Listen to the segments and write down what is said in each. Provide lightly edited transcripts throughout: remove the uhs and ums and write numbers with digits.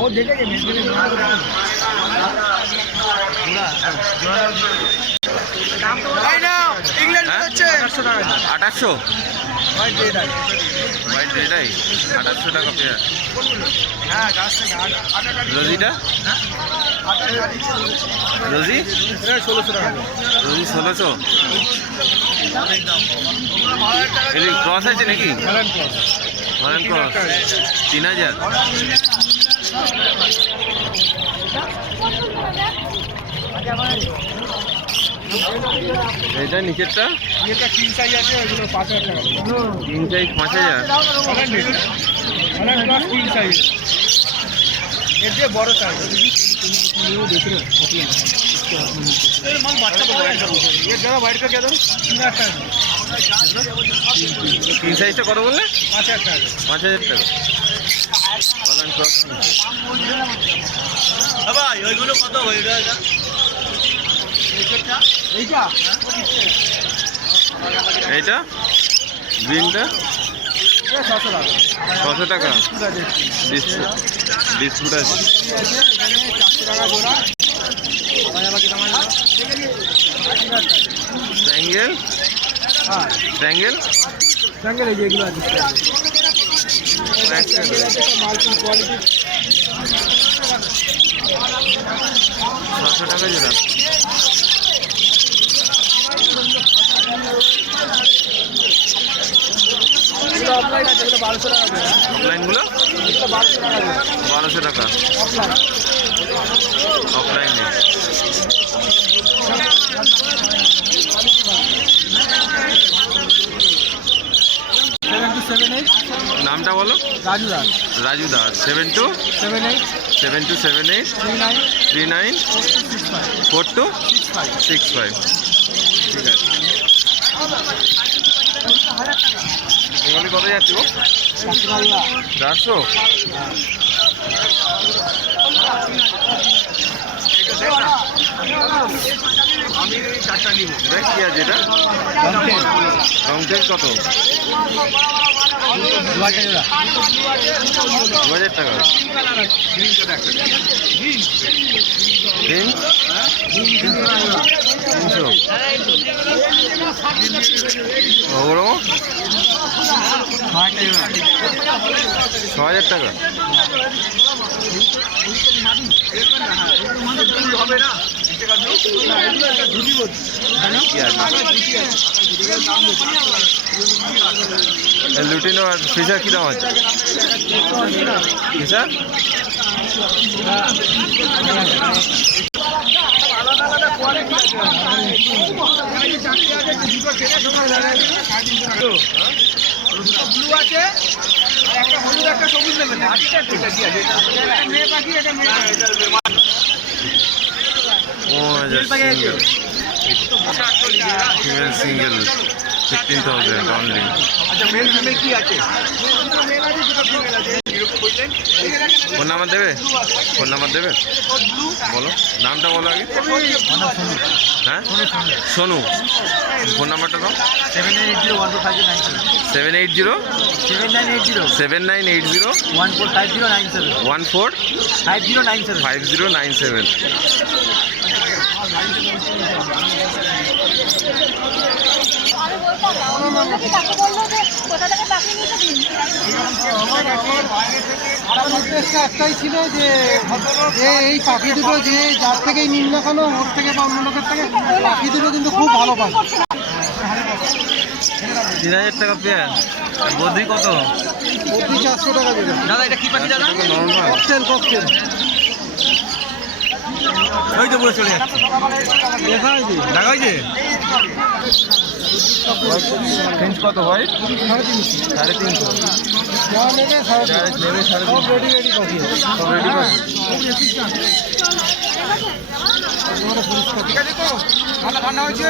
ও দেখেছে ইংল্যান্ড হচ্ছে 2800 white red-eye 2800 টাকা পেয়ার। হ্যাঁ রোজিটা রোজি 1600 টাকা রোজি 1600। এর ক্রস আছে নাকি? Holland cross 3000। এটা নিচেরটা এটা 3 সাইজ আছে ওইগুলো 5000 টাকা 3 সাইজ 5000। হল্যান্ড ক্রস 3 সাইজ এর যে বড় সাইজ এর মাল বাচ্চা বড় আছে এর জায়গা হোয়াইট কা কেমন 3000 টাকা। 3 সাইজটা কত বললে? 5000 টাকা 5000 টাকা। হল্যান্ড ক্রস বাবা ওইগুলো কত ওইটা এইটা এইটা গ্রিনটা 600 টাকা 600 টাকা। বিস্কুট আছে। এখানে 400 টাকা জোড়া ট্রায়াঙ্গেল হ্যাঁ ট্রায়াঙ্গেল সঙ্গে এই যেগুলো আছে মালপুর কোয়ালিটি 600 টাকা জোড়া। অফলাইন আছে এগুলো 1200 টাকা জোড়া অফলাইনগুলো এগুলো 1200 টাকা জোড়া 1200 টাকা অফলাইন অফলাইনে। নামটা বলো। রাজু দাস রাজু দাস 7278 39 4265। ঠিক আছে। এগুলি কত যাচ্ছে গো? 400। আমি 4টা নিব দেখ কি আছে এটা? রংটেল কত? 2000 টাকা। গ্রিন 300। ওগুলো 6000 টাকা। হবে না লুটিনো আর ফিশার কী দাম আছে? ফিশার আলাদা আলাদা কোয়ালিটি আছে ব্লু আছে একটা হলুদ একটা সবুজ নেবেন মেয়ে পাখি এটা মেয়ে ফিমেল সিঙ্গেল 15,000 অনলি। আচ্ছা মেল ফিমেল কি আছে? মেল আছে দুটো ফিমেল আছে ফোন নাম্বার দেবে? ফোন নাম্বার দেবে বলো, নামটা বলো আগে। হ্যাঁ সোনু। ফোন নাম্বারটা দাও। 78012597 7980 145097। একটাই ছিল যে এই পাখি দুটো যে যার থেকেই নিন না কেন ওর থেকে বা অন্য লোকের থেকে পাখি দুটো কিন্তু খুব ভালো পাখি। 3000 টাকা পেয়ার। বদ্রি কত? বদ্রি 400 টাকা দেবে দাদা। এটা কি পাখি দাদা? নর্মাল ককটেল ওই তো পুরো চলে যাচ্ছে দেখা হয়েছে দেখা হয়েছে। রেঞ্জ কত হয়? 350। সব রেডি রেডি পাখি সব রেডি পাখি। ঠিক আছে তো ঠান্ডা ঠান্ডা হয়েছে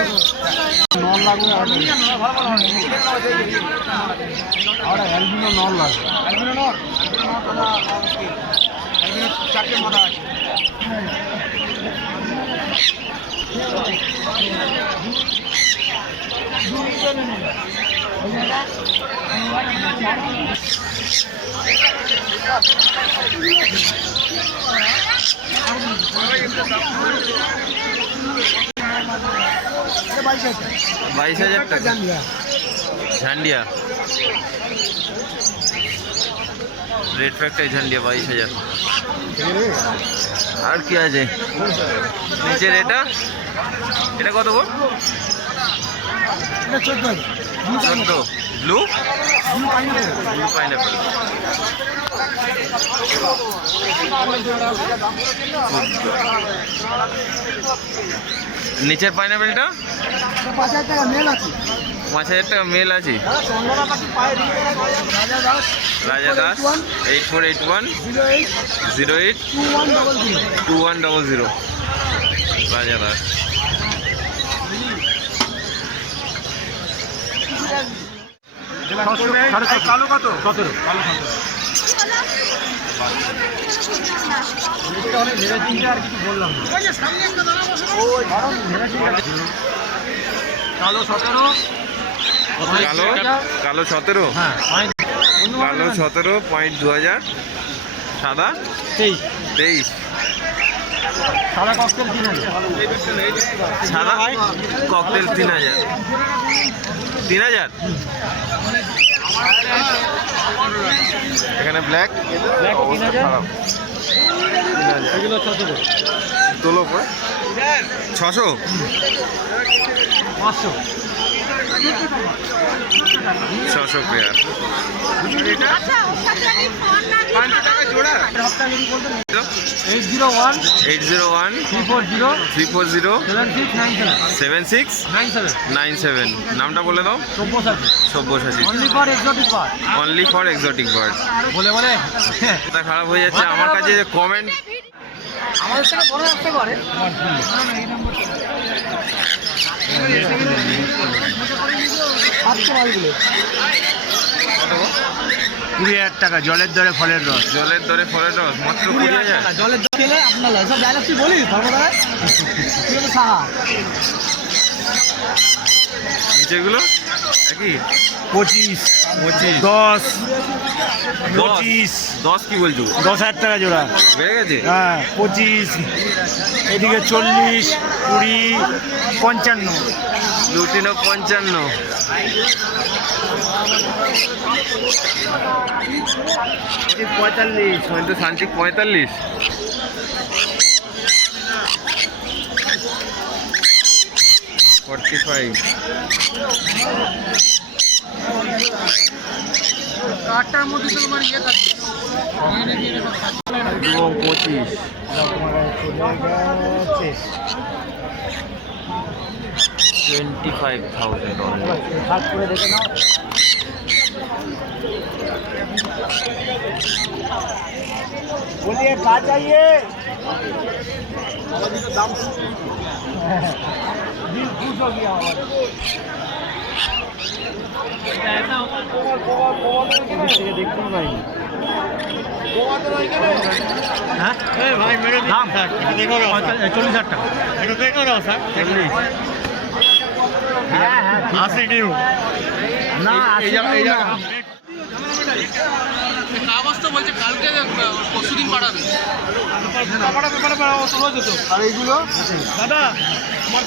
নল লাগবে আর অ্যালবিনো নল লাগবে। অ্যালবিনো নল অ্যালবিনো 4টে মাথা আছে। 22,000 টাকা ঝান্ডিয়া রেড ফ্যাক্টরি ঝান্ডিয়া 22,000। আর কি আছে নিচের এটা কত গো? 14 ব্লু পাইনাপেল। নিচের পাইনাপেলটা 5,000 টাকা মেল আছে। 5,000 টাকা মেল আছে। রাজা দাস 8481 08 2100 রাজা দাস। কালো কত? 17। অনেক ভেবেচিন্তে আর কিছু বললাম না। কালো 17। কালো 17। হ্যাঁ কালো 17 পয়েন্ট 2000। সাদা 23। সাদা ককটেল 3,000। সাদা ককটেল 3,000। 3,000। এখানে ব্ল্যাক 3,000। এগুলো 17। তোলো পরে 600। 500। 600 পেয়ার। 801 801 340 340 7697 7697। নামটা বলে দাও। Sabyasachi. Only for exotic bird. বলে এটা খারাপ হয়ে যাচ্ছে আমার কাছে কমেন্ট। আমাদের থেকে বড় রাখতে পারে। কত গো? 20,000 টাকা জলের দরে ফলের রস। জলের দরে ফলের রস মাত্র 20,000। জলের দরে খেলে আপনার সব ডায়লগ তুই বলিস ধর্মদায় তুই তো সাহা। নিচেগুলো একই 25 10 10 কি বলছো? 10,000 টাকা জোড়া। বেড়ে গেছে? হ্যাঁ 25 এদিকে 40 20 55 লুটিনো 55। কিন্তু শান্তি 45। কাঠটার মধ্যে তো তোমার ইয়ে থাকে 25। 25,000 হাত করে দেখে নাও। बोलिए क्या चाहिए? दिल खुश हो गया देखते भाई। भाई मेरे दाम देखो 40,000 টাকা। এটা দেখো না স্যার 40। হ্যাঁ হ্যাঁ আসি ডিউ না এই কাগজ তো বলছে কালকে পরশুদিন পাঠাবে। আর এইগুলো দাদা আমার